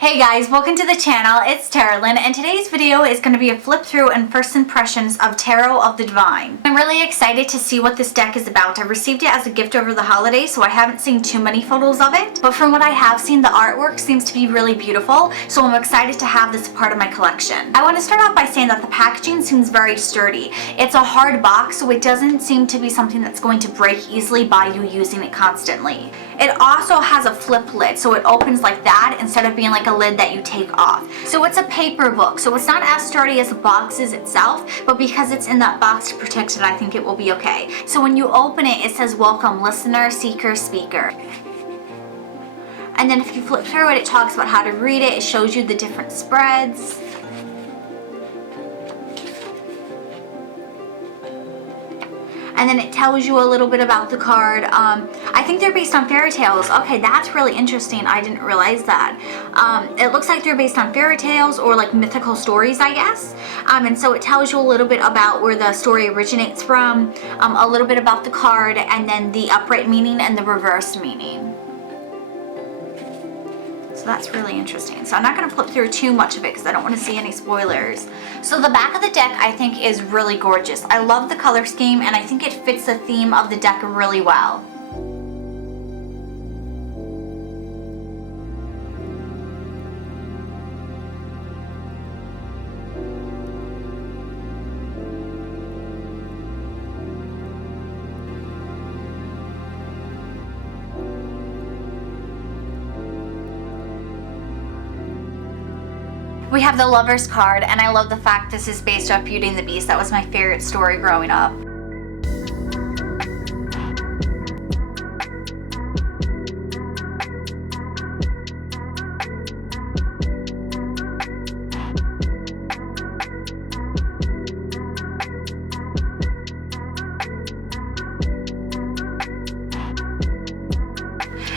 Hey guys, welcome to the channel. It's Carolyn, and today's video is going to be a flip through and first impressions of Tarot of the Divine. I'm really excited to see what this deck is about. I received it as a gift over the holidays, so I haven't seen too many photos of it, but from what I have seen, the artwork seems to be really beautiful, so I'm excited to have this part of my collection. I want to start off by saying that the packaging seems very sturdy. It's a hard box, so it doesn't seem to be something that's going to break easily by you using it constantly. It also has a flip lid, so it opens like that instead of being like a lid that you take off. So it's a paper book, so it's not as sturdy as the box is itself, but because it's in that box to protect it, I think it will be okay. So when you open it, it says welcome listener, seeker, speaker. And then if you flip through it, it talks about how to read it. It shows you the different spreads. And then it tells you a little bit about the card. I think they're based on fairy tales. Okay, that's really interesting. I didn't realize that. It looks like they're based on fairy tales or like mythical stories, I guess. And so it tells you a little bit about where the story originates from, a little bit about the card, and then the upright meaning and the reverse meaning. So that's really interesting. So I'm not going to flip through too much of it because I don't want to see any spoilers. So the back of the deck I think is really gorgeous. I love the color scheme and I think it fits the theme of the deck really well. We have the Lovers card, and I love the fact this is based off Beauty and the Beast. That was my favorite story growing up.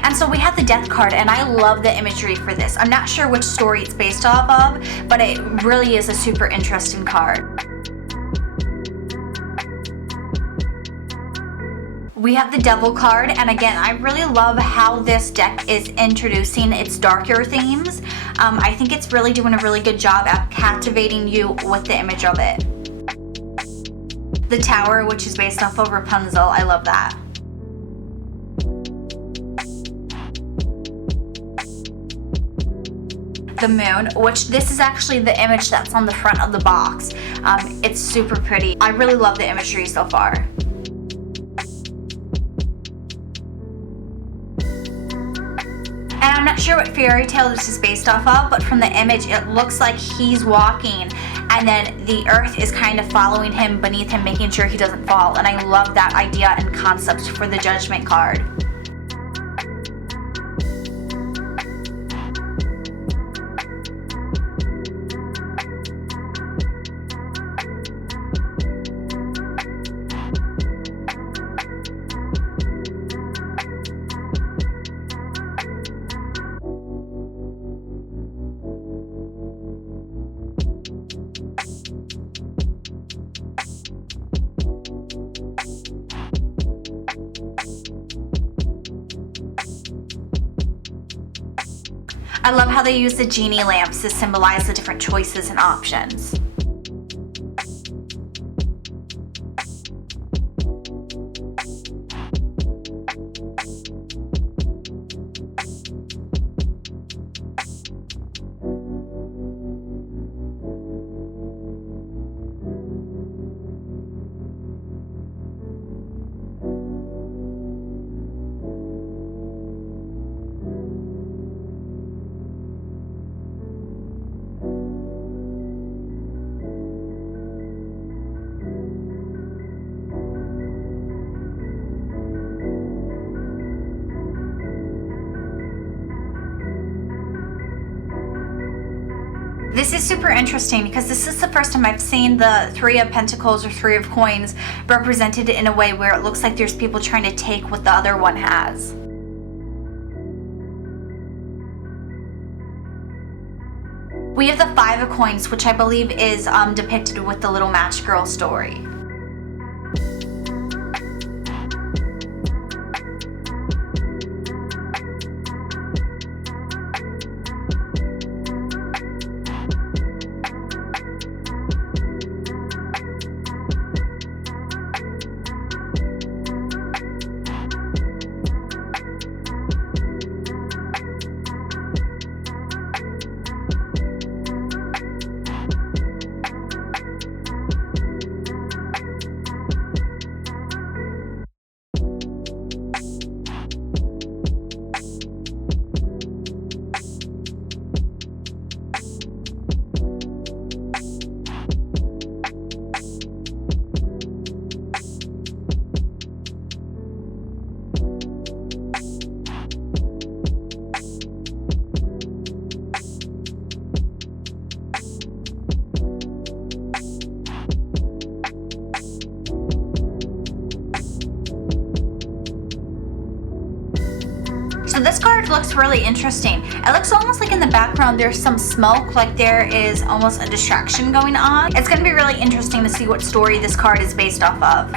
And so we have the Death card, and I love the imagery for this. I'm not sure which story it's based off of, but it really is a super interesting card. We have the Devil card, and again, I really love how this deck is introducing its darker themes. I think it's really doing a really good job at captivating you with the image of it. The Tower, which is based off of Rapunzel, I love that. The Moon, which this is actually the image that's on the front of the box. It's super pretty. I really love the imagery so far. And I'm not sure what fairy tale this is based off of, but from the image it looks like he's walking and then the earth is kind of following him beneath him, making sure he doesn't fall. And I love that idea and concept for the Judgment card. I love how they use the genie lamps to symbolize the different choices and options. This is super interesting because this is the first time I've seen the Three of Pentacles or Three of Coins represented in a way where it looks like there's people trying to take what the other one has. We have the Five of Coins, which I believe is depicted with the little match girl story. So this card looks really interesting. It looks almost like in the background there's some smoke, like there is almost a distraction going on. It's going to be really interesting to see what story this card is based off of.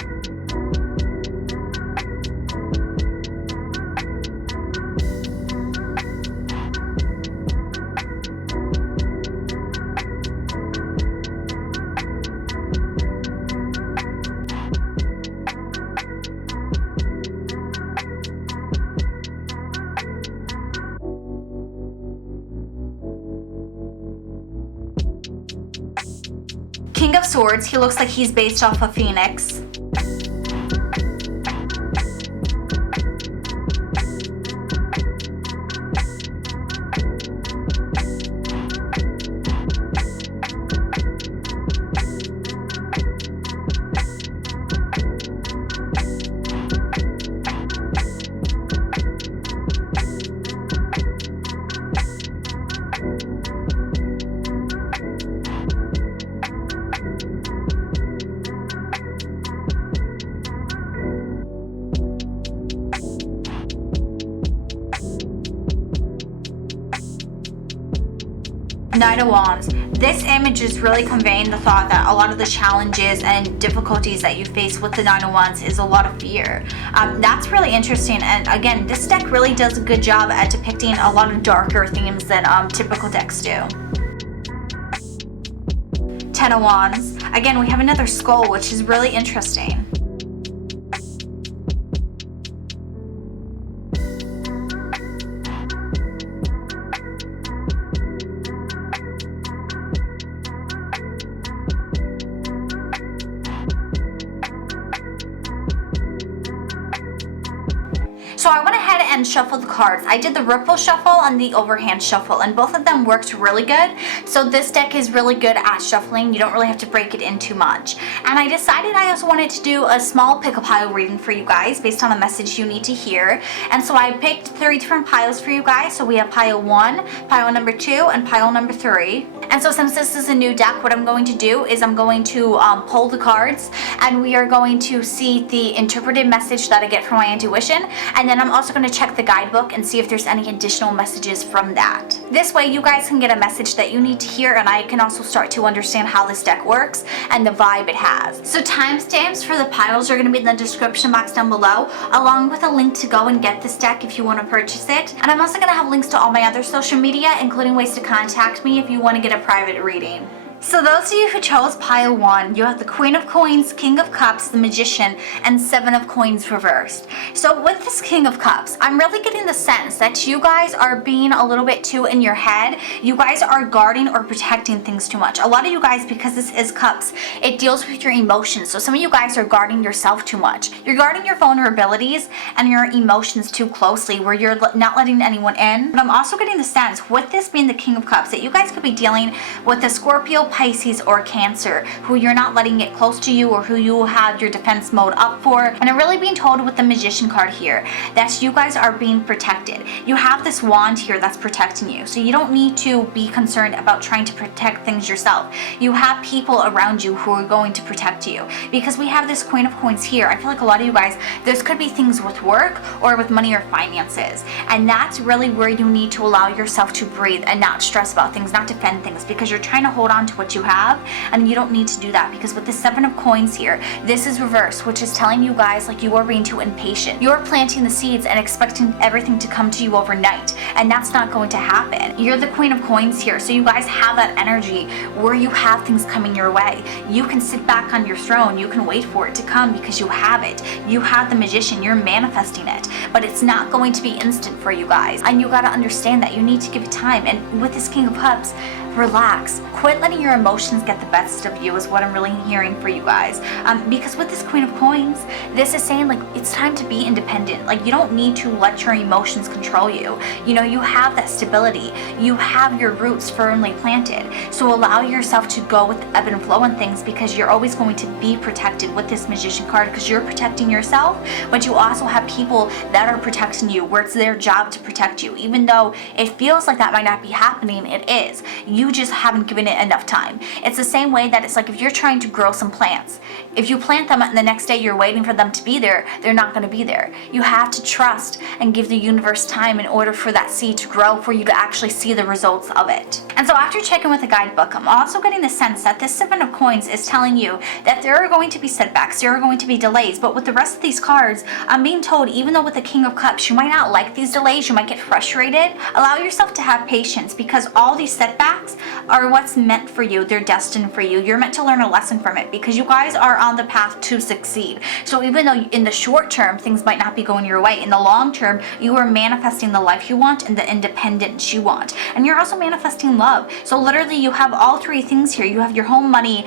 King of Swords, he looks like he's based off of Phoenix. Knight of Wands. This image is really conveying the thought that a lot of the challenges and difficulties that you face with the Knight of Wands is a lot of fear. That's really interesting, and again, this deck really does a good job at depicting a lot of darker themes than typical decks do. Ten of Wands. Again, we have another skull, which is really interesting. So I went ahead and shuffled the cards. I did the ripple shuffle and the overhand shuffle, and both of them worked really good. So this deck is really good at shuffling. You don't really have to break it in too much. And I decided I also wanted to do a small pick-a-pile reading for you guys based on a message you need to hear. And so I picked 3 different piles for you guys. So we have pile 1, pile number 2, and pile number 3. And so since this is a new deck, what I'm going to do is I'm going to pull the cards, and we are going to see the interpreted message that I get from my intuition, and then I'm also going to check the guidebook and see if there's any additional messages from that. This way you guys can get a message that you need to hear, and I can also start to understand how this deck works and the vibe it has. So timestamps for the piles are going to be in the description box down below, along with a link to go and get this deck if you want to purchase it. And I'm also going to have links to all my other social media, including ways to contact me if you want to get a private reading. So those of you who chose pile 1, you have the Queen of Coins, King of Cups, the Magician, and 7 of Coins reversed. So with this King of Cups, I'm really getting the sense that you guys are being a little bit too in your head. You guys are guarding or protecting things too much. A lot of you guys, because this is Cups, it deals with your emotions. So some of you guys are guarding yourself too much. You're guarding your vulnerabilities and your emotions too closely, where you're not letting anyone in. But I'm also getting the sense, with this being the King of Cups, that you guys could be dealing with a Scorpio, Pisces, or Cancer, who you're not letting get close to you, or who you have your defense mode up for. And I'm really being told with the Magician card here that you guys are being protected. You have this wand here that's protecting you, so you don't need to be concerned about trying to protect things yourself. You have people around you who are going to protect you, because we have this Queen of Coins here. I feel like a lot of you guys, this could be things with work or with money or finances, and that's really where you need to allow yourself to breathe and not stress about things, not defend things, because you're trying to hold on to what you have, and you don't need to do that. Because with the 7 of Coins here, this is reversed, which is telling you guys like you are being too impatient. You're planting the seeds and expecting everything to come to you overnight, and that's not going to happen. You're the Queen of Coins here, so you guys have that energy where you have things coming your way. You can sit back on your throne, you can wait for it to come because you have it. You have the Magician, you're manifesting it, but it's not going to be instant for you guys, and you got to understand that you need to give it time. And with this King of Cups, relax. Quit letting your emotions get the best of you is what I'm really hearing for you guys. Because with this Queen of Coins, this is saying like it's time to be independent. Like you don't need to let your emotions control you. You know, you have that stability. You have your roots firmly planted. So allow yourself to go with the ebb and flow in things, because you're always going to be protected with this Magician card, because you're protecting yourself, but you also have people that are protecting you, where it's their job to protect you. Even though it feels like that might not be happening, it is. You just haven't given it enough time. It's the same way that it's like if you're trying to grow some plants. If you plant them and the next day you're waiting for them to be there, they're not going to be there. You have to trust and give the universe time in order for that seed to grow, for you to actually see the results of it. And so after checking with the guidebook, I'm also getting the sense that this Seven of Coins is telling you that there are going to be setbacks, there are going to be delays, but with the rest of these cards, I'm being told, even though with the King of Cups, you might not like these delays, you might get frustrated, allow yourself to have patience, because all these setbacks are what's meant for you. They're destined for you. You're meant to learn a lesson from it, because you guys are on the path to succeed. So even though in the short term, things might not be going your way, in the long term, you are manifesting the life you want and the independence you want. And you're also manifesting love. So literally you have all three things here. You have your home, money,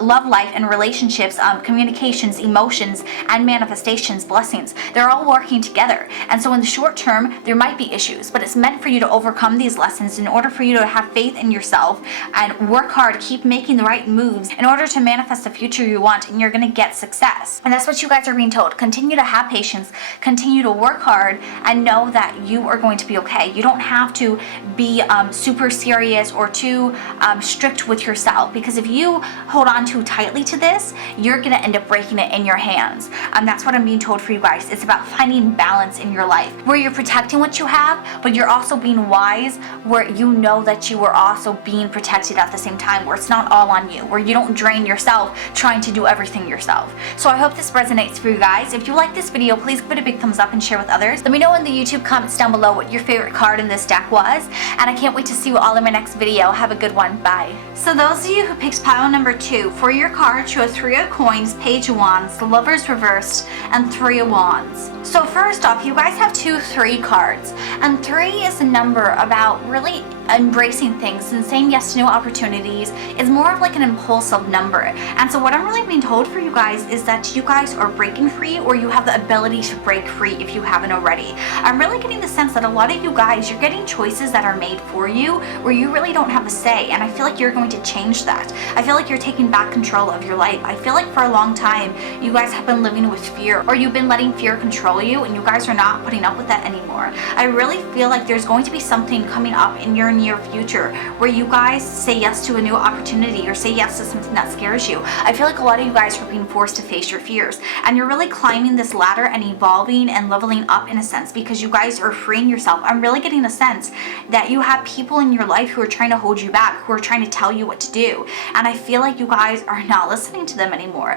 love life, and relationships, communications, emotions, and manifestations, blessings. They're all working together. And so in the short term, there might be issues, but it's meant for you to overcome these lessons in order for you to have faith in yourself and work hard, keep making the right moves in order to manifest the future you want, and you're going to get success. And that's what you guys are being told. Continue to have patience, continue to work hard, and know that you are going to be okay. You don't have to be super serious or too strict with yourself, because if you hold on too tightly to this, you're going to end up breaking it in your hands. That's what I'm being told for you guys. It's about finding balance in your life, where you're protecting what you have, but you're also being wise, where you know that you are also being protected at the same time, where it's not all on you, where you don't drain yourself trying to do everything yourself. So I hope this resonates for you guys. If you like this video, please give it a big thumbs up and share with others. Let me know in the YouTube comments down below what your favorite card in this deck was, and I can't wait to see you all in my next video. Have a good one. Bye. So those of you who picked pile number 2, for your card, show 3 of Coins, Page of Wands, the Lovers reversed, and 3 of Wands. So first off, you guys have 2 3 cards, and 3 is a number about really embracing things and saying yes to new opportunities. Is more of like an impulsive number. And so what I'm really being told for you guys is that you guys are breaking free, or you have the ability to break free if you haven't already. I'm really getting the sense that a lot of you guys, you're getting choices that are made for you where you really don't have a say, and I feel like you're going to change that. I feel like you're taking back control of your life. I feel like for a long time you guys have been living with fear, or you've been letting fear control you, and you guys are not putting up with that anymore. I really feel like there's going to be something coming up in your near future where you guys say yes to a new opportunity, or say yes to something that scares you. I feel like a lot of you guys are being forced to face your fears, and you're really climbing this ladder and evolving and leveling up in a sense, because you guys are freeing yourself. I'm really getting a sense that you have people in your life who are trying to hold you back, who are trying to tell you what to do, and I feel like you guys are not listening to them anymore.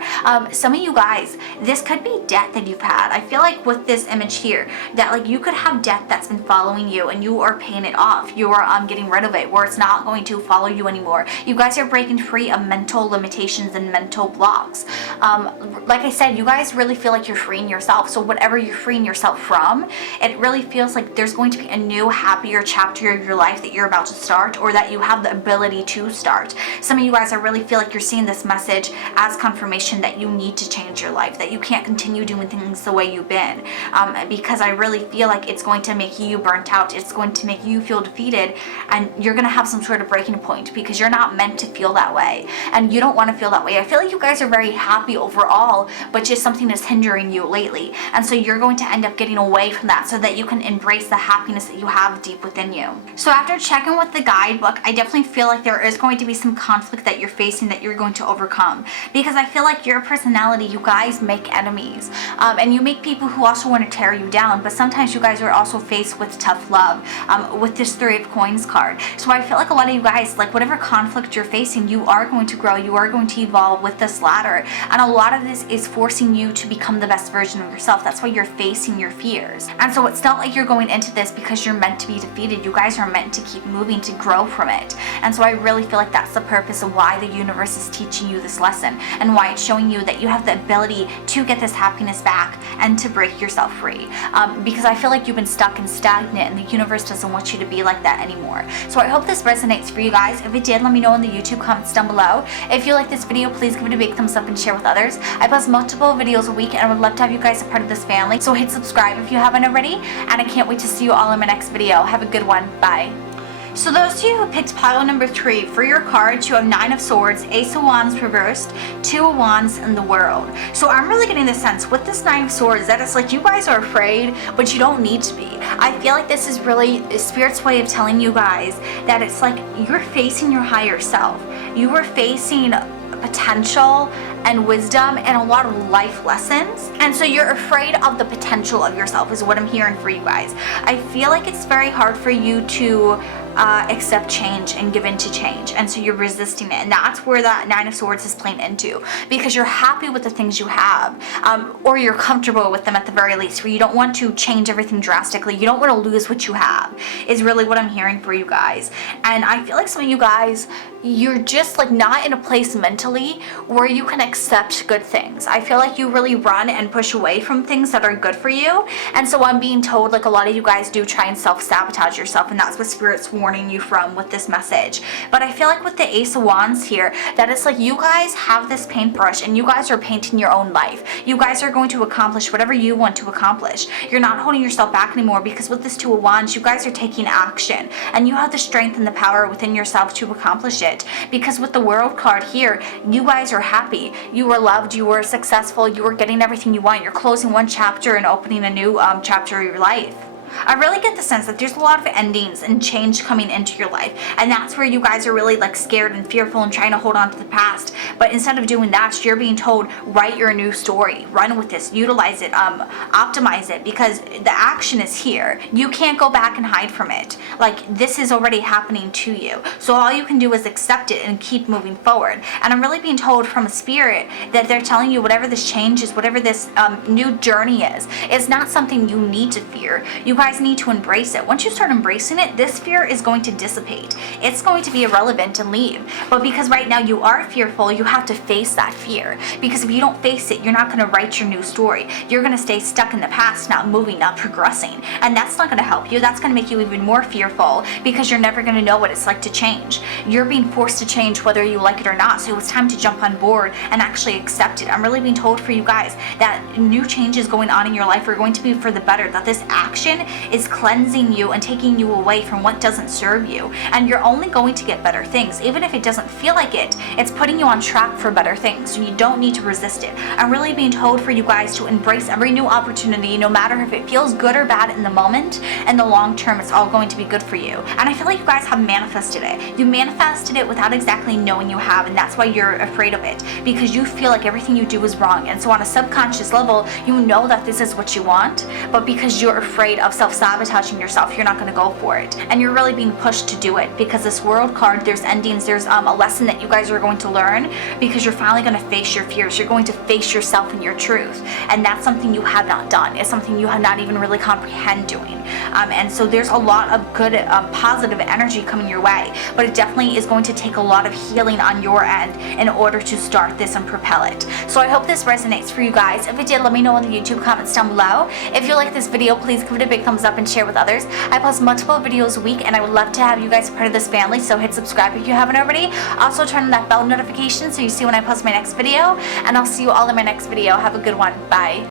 Some of you guys, this could be debt that you've had. I feel like with this image here, that like you could have debt that's been following you, and you are paying it off. You are getting rid of it, where it's not going to follow you anymore. You guys are breaking free of mental limitations and mental blocks. Like I said, you guys really feel like you're freeing yourself. So whatever you're freeing yourself from, it really feels like there's going to be a new, happier chapter of your life that you're about to start, or that you have the ability to start. Some of you guys, I really feel like you're seeing this message as confirmation that you need to change your life, that you can't continue doing things the way you've been, because I really feel like it's going to make you burnt out. It's going to make you feel defeated, and you're going to have some sort of breaking point, because you're not meant to feel that way, and you don't want to feel that way. I feel like you guys are very happy overall, but just something is hindering you lately, and so you're going to end up getting away from that so that you can embrace the happiness that you have deep within you. So after checking with the guidebook, I definitely feel like there is going to be some conflict that you're facing that you're going to overcome, because I feel like your personality, you guys make enemies, and you make people who also want to tear you down, but sometimes you guys are also faced with tough love, with this 3 of Coins card. So I feel like a lot of you guys, like whatever conflict you're facing, you are going to grow, you are going to evolve with this ladder, and a lot of this is forcing you to become the best version of yourself. That's why you're facing your fears. And so it's not like you're going into this because you're meant to be defeated. You guys are meant to keep moving, to grow from it. And so I really feel like that's the purpose of why the universe is teaching you this lesson, and why it's showing you that you have the ability to get this happiness back and to break yourself free, because I feel like you've been stuck and stagnant, and the universe doesn't want you to be like that anymore. So I hope this resonates for you guys. If it did, let me know in the YouTube comments down below. If you like this video, please give it a big thumbs up and share with others. I post multiple videos a week, and I would love to have you guys a part of this family, so hit subscribe if you haven't already, and I can't wait to see you all in my next video. Have a good one. Bye. So those of you who picked pile number 3, for your cards, you have 9 of Swords, Ace of Wands reversed, 2 of Wands, and the World. So I'm really getting the sense with this 9 of Swords that it's like you guys are afraid, but you don't need to be. I feel like this is really Spirit's way of telling you guys that it's like you're facing your higher self. You are facing potential and wisdom and a lot of life lessons, and so you're afraid of the potential of yourself is what I'm hearing for you guys. I feel like it's very hard for you to accept change and give in to change, and so you're resisting it, and that's where that 9 of Swords is playing into, because you're happy with the things you have, or you're comfortable with them at the very least, where you don't want to change everything drastically. You don't want to lose what you have is really what I'm hearing for you guys. And I feel like some of you guys, you're just like not in a place mentally where you can accept good things. I feel like you really run and push away from things that are good for you, and so I'm being told like a lot of you guys do try and self-sabotage yourself, and that's what Spirit's warning you from with this message. But I feel like with the Ace of Wands here, that it's like you guys have this paintbrush and you guys are painting your own life. You guys are going to accomplish whatever you want to accomplish. You're not holding yourself back anymore, because with this 2 of Wands, you guys are taking action, and you have the strength and the power within yourself to accomplish it. Because with the World card here, you guys are happy, you are loved, you are successful, you are getting everything you want, you're closing one chapter and opening a new chapter of your life. I really get the sense that there's a lot of endings and change coming into your life, and that's where you guys are really like scared and fearful and trying to hold on to the past. But instead of doing that, you're being told, write your new story, run with this, utilize it, optimize it, because the action is here. You can't go back and hide from it. Like, this is already happening to you, so all you can do is accept it and keep moving forward. And I'm really being told from a spirit that they're telling you whatever this change is, whatever this new journey is, it's not something you need to fear. You guys need to embrace it. Once you start embracing it, this fear is going to dissipate. It's going to be irrelevant and leave. But because right now you are fearful, you have to face that fear. Because if you don't face it, you're not going to write your new story. You're going to stay stuck in the past, not moving, not progressing. And that's not going to help you. That's going to make you even more fearful, because you're never going to know what it's like to change. You're being forced to change whether you like it or not. So it's time to jump on board and actually accept it. I'm really being told for you guys that new changes going on in your life are going to be for the better, that this action is cleansing you and taking you away from what doesn't serve you, and you're only going to get better things. Even if it doesn't feel like it, it's putting you on track for better things, so you don't need to resist it. I'm really being told for you guys to embrace every new opportunity, no matter if it feels good or bad in the moment. In the long term, it's all going to be good for you. And I feel like you guys have manifested it. You manifested it without exactly knowing you have, and that's why you're afraid of it, because you feel like everything you do is wrong. And so on a subconscious level, you know that this is what you want, but because you're afraid of self-sabotaging yourself, you're not going to go for it, and you're really being pushed to do it. Because this World card, there's endings, there's a lesson that you guys are going to learn, because you're finally going to face your fears. You're going to face yourself and your truth, and that's something you have not done. It's something you have not even really comprehend doing, and so there's a lot of good positive energy coming your way, but it definitely is going to take a lot of healing on your end in order to start this and propel it. So I hope this resonates for you guys. If it did, let me know in the YouTube comments down below. If you like this video, please give it a big thumbs up and share with others. I post multiple videos a week, and I would love to have you guys a part of this family, so hit subscribe if you haven't already. Also turn on that bell notification so you see when I post my next video, and I'll see you all in my next video. Have a good one. Bye.